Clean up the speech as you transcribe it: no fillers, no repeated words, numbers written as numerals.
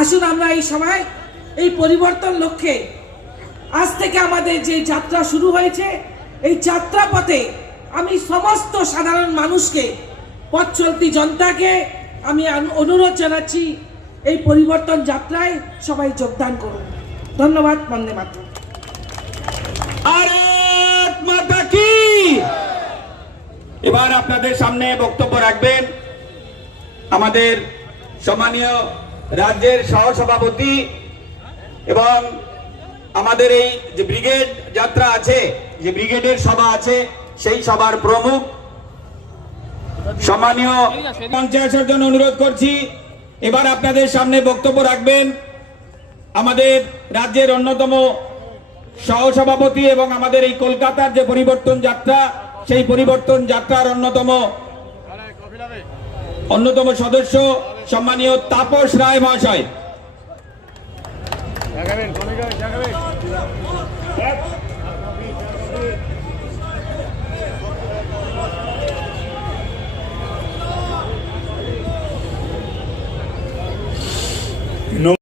আসুন আমরা এই সময় এই পরিবর্তন লক্ষ্যে আজ থেকে আমাদের যে যাত্রা শুরু হয়েছে, এই যাত্রা পথে আমি সমস্ত সাধারণ মানুষকে, পথ চলতি জনতাকে আমি অনুরোধ জানাচ্ছি, এই পরিবর্তন যাত্রায় সবাই যোগদান করুন। ধন্যবাদ। বন্দে মাতরম। ভারত মাতা কি। এবার আপনাদের সামনে বক্তব্য রাখবেন আমাদের সম্মানীয় রাজ্যের সহসভাপতি এবং আমাদের এই যে ব্রিগেড যাত্রা আছে, যে ব্রিগেডের সভা আছে, সেই সভার প্রমুখ সম্মানীয় মঞ্চে আসার জন্য অনুরোধ করছি। এবার আপনাদের সামনে বক্তব্য রাখবেন আমাদের রাজ্যের অন্যতম সহসভাপতি এবং আমাদের এই কলকাতার যে পরিবর্তন যাত্রা, সেই পরিবর্তন যাত্রার অন্যতম সদস্য সম্মানীয় তাপস রায় মহাশয়।